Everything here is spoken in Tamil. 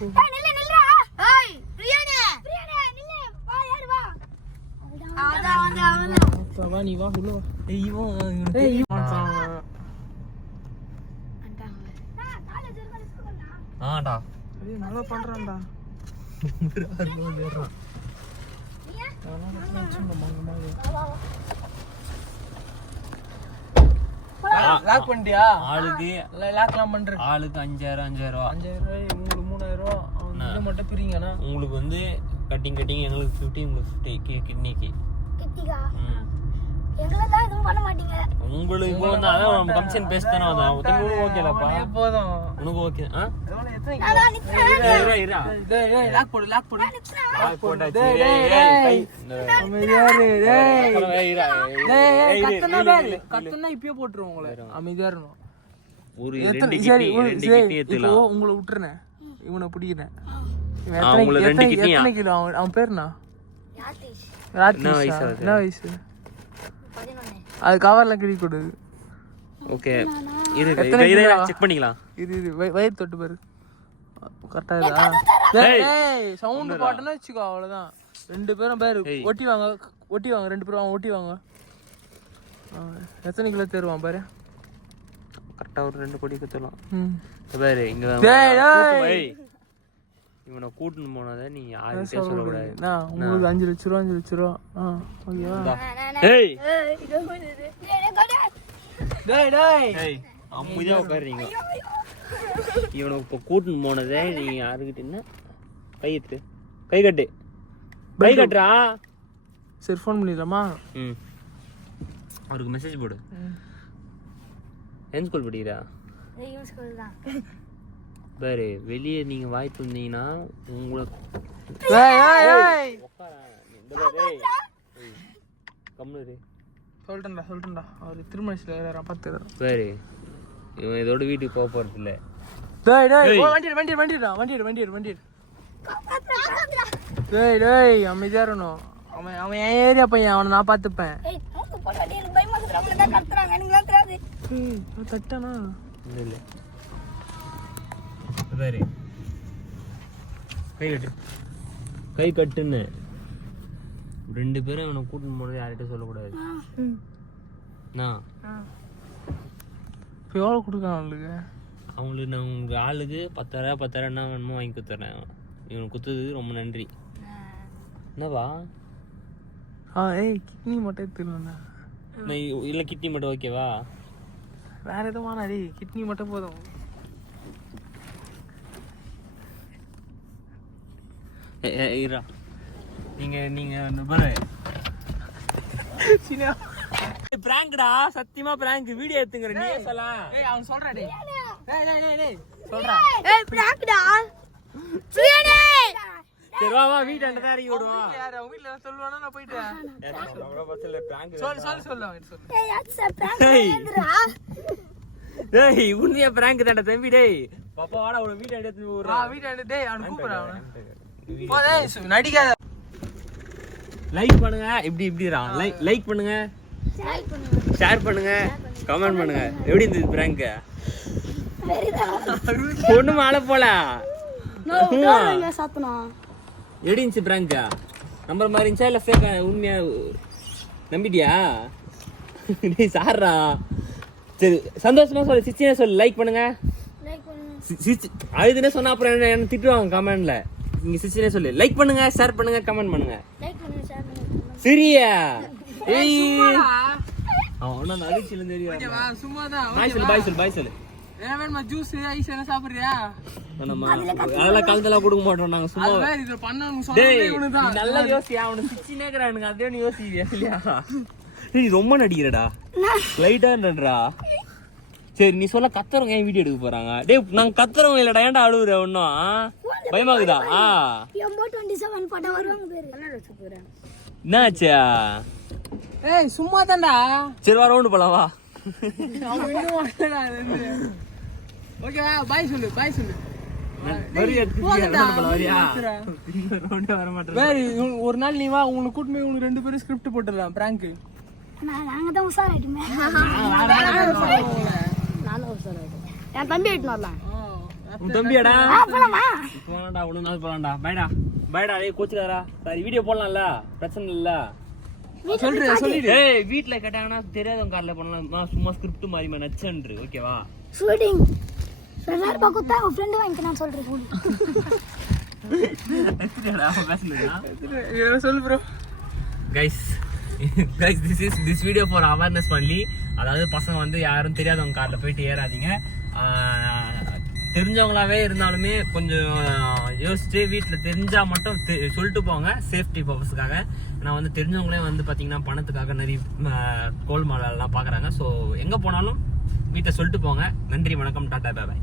நீ வா உள்ள வா. ஆடா நல்லா பண்றான்டா. லாக் பண்ணிட்டியா? ஆளுக்கு லாக்லாம் பண்றேன். ஆளுக்கு 5000 ரூபாய் உங்களுக்கு 3000. இது மட்டும் பிரிங்கண்ணா. உங்களுக்கு வந்து கட்டிங் எங்களுக்கு 50 உங்களுக்கு 50 கிட்னிக்கு உங்களுக்கு இப்போ வந்து அதான் நம்ம கமிஷன் பேஸ் தானே அதான் உங்களுக்கு ஓகேலப்பா போதும் உனக்கு ஓகே ஆ லாக் போடு லாக் போடு லாக் போட்டாச்சு கத்தனா இப்பயே போட்டுருவோம் உங்களை. அமைதியா இருக்கணும். ஒரு ரெண்டு கிட்னி ஏத்துலாம். உங்களை விட்டுறேன். இவனை பிடிக்கிறேன். எத்தனை கிலோ அவன் பேருனா? என்ன வயசு? அது கவர்ல கிழி கொடு. ஓகே இரு கையில செக் பண்ணிக்கலாம். இது வயிறு தொட்டு பாரு. கரெக்டா இருக்கா? டேய் சவுண்ட் போட்டனா வெச்சுக்கோ அவ்வளவுதான். ரெண்டு பேரும் பாரு ஒட்டி வாங்க ரெண்டு பேரும் ஒட்டி வாங்க. எத்தனை கிலோ தருவான் பாரு. கரெக்டா ஒரு 2 கோடி கத்தலாம். பாரு இங்க டேய் இவனை கூட்டின்னு போனதை நீ யாருக்கிட்டே சொல்லக்கூடாது. உங்களுக்கு 5 லட்சம் ரூபா. ஓகேவா? ஏய் டேய் அமைதியா உட்காருறீங்க. இவனை இப்போ கூட்டின்னு போனதை நீ யாருக்கிட்ட கை கட்டுறா. சரி ஃபோன் பண்ணிடலாமா? அவருக்கு மெசேஜ் போடு. எந்த ஸ்கூல் படிக்கிறா? பாரு வெளியே நீங்க வாய் தந்தீங்கன்னா உங்களை சொல்லிட்டேன்டா அவரு திருமணத்துல பார்த்து பாரு இவன் இதோட வீட்டுக்கு போக போறது இல்ல. டேய் அமைதியா இருக்கணும். அவன் என் ஏரியா பையன். அவனை நான் பார்த்துப்பேன். தட்டானா இல்ல பாரு கை கட்டுன்னு 2 பேரும் அவனை கூட்டின்னு போனது யார்கிட்ட சொல்லக்கூடாது. எவ்வளோ கொடுக்கலாம் அவங்களுக்கு நான் உங்க ஆளுக்கு 10,000 என்ன வேணுமோ வாங்கி கொடுத்துறேன். இவனுக்கு கொடுத்தது ரொம்ப நன்றி. என்னவா? கிட்னி மட்டும் எடுத்துருவேண்ணா. இல்லை கிட்னி மட்டும் ஓகேவா? வேற எதுவும் வேணாடி, கிட்னி மட்டும் போதும். இருடா நீங்க பாரு பிராங்க்டா, சத்தியமா பிராங்க். வீடியோ எடுத்துங்கற நீயே சொல்லலாம். அவன் சொல்றா டேய் சொல்றா. பிராங்க்டா. சரி வா வீட்டாண்ட தான் இறக்கி விடுவோம். யார் அவங்க வீட்ல சொல்லுவானா? நான் போயிட்டேன். டேய் உன்னியா பிராங்க் தான்டா தம்பி. டேய் பாப்பா வாடா உன வீட்டாண்ட எடுத்து விடுறா. வீட்டாண்ட டேய் அவன் கூப்பிடுறா. அவன் நடிக்காத. லைக் பண்ணுங்க. இப்படிடா லைக் பண்ணுங்க, ஷேர் பண்ணுங்க, கமெண்ட் பண்ணுங்க. எப்படி இருந்தது பிராங்க்? பொண்ணு மாலை போல எப்படி இருந்துச்சு பிராங்க்? நம்புற மாதிரி இருந்துச்சா இல்ல ஃபேக்? உண்மையா நம்பிட்டியா? டேய் சார்ரா. சரி சந்தோஷமா சொல்லு, சிச்சினே சொல்லு. லைக் பண்ணுங்க. அழுதுனே சொன்னா அப்புறம் என்ன திட்டுவாங்க கமெண்ட்ல. நீங்க சிச்சினே சொல்லு. லைக் பண்ணுங்க, ஷேர் பண்ணுங்க, கமெண்ட் பண்ணுங்க. சரியா? அவனா நடிச்சில தெரியும். சும்மாதான். பாய் சொல்லு. வேணுமா ஜூஸ் ஐஸ் என்ன சாப்பிடுறியா? அதெல்லாம் கலந்தெல்லாம் கொடுக்க மாட்டோம் நாங்க. சும்மா இது பண்ணனும் சொன்னேன். நல்லா யோசியா. அவன சிச்சினே இருக்கறானுங்க. அதே நீ யோசிக்கிறியா இல்லையா? நீ ரொம்ப நடிக்கிறடா. லைட்டா நடிறா. சரி நீ சொல்ல கத்துறவங்க ஏன் வீடியோ எடுக்க போறாங்க? டேய் நாங்க கத்துறவங்க இல்லடா. ஏன்டா அழுவுற? ஒண்ணும் பயமாகுதா? என்னாச்சா? சும்மா தான்டா. சரி வா ரவுண்டு போலாம் வா. ஓகேவா? பாய் சொல்லு. ஒரு நாள் நீ வா, உங்களுக்கு கூட்டிட்டு உங்களுக்கு 2 பேரும் ஸ்கிரிப்ட் போட்டுடலாம் பிராங்க். என் தம்பி ஆயிட்டு வரலாம். உன் தம்பியாடா போலாமா போலாம்டா ஒண்ணு நாள் போலாம்டா பைடா பைடா டேய் கோச்சுக்காரா சரி வீடியோ போடலாம்ல பிரச்சனை இல்ல சொல்லிடு ஏய் வீட்ல கேட்டாங்கன்னா தெரியாதவங்க கார்ல பண்ணலாம் சும்மா ஸ்கிரிப்ட் மாதிரி நச்சன்று ஓகேவா ஷூட்டிங் எல்லாரும் பக்கத்தா உன் ஃப்ரெண்ட் வாங்கி நான் சொல்றேன் சொல்லு bro guys this video for awareness only. அதாவது பசங்க வந்து யாரும் தெரியாதவங்க கார்ல போயிட்டு ஏறாதீங்க. தெரிஞ்சவங்களாவே இருந்தாலுமே கொஞ்சம் யோசிச்சு வீட்டில் தெரிஞ்சா மட்டும் சொல்லிட்டு போங்க சேஃப்டி பர்பஸ்க்காக. நான் வந்து தெரிஞ்சவங்களே வந்து பார்த்தீங்கன்னா பணத்துக்காக நிறைய கோல்மாலெல்லாம் பார்க்குறாங்க. ஸோ எங்கே போனாலும் வீட்டை சொல்லிட்டு போங்க. நன்றி, வணக்கம், டாடா, பாய்.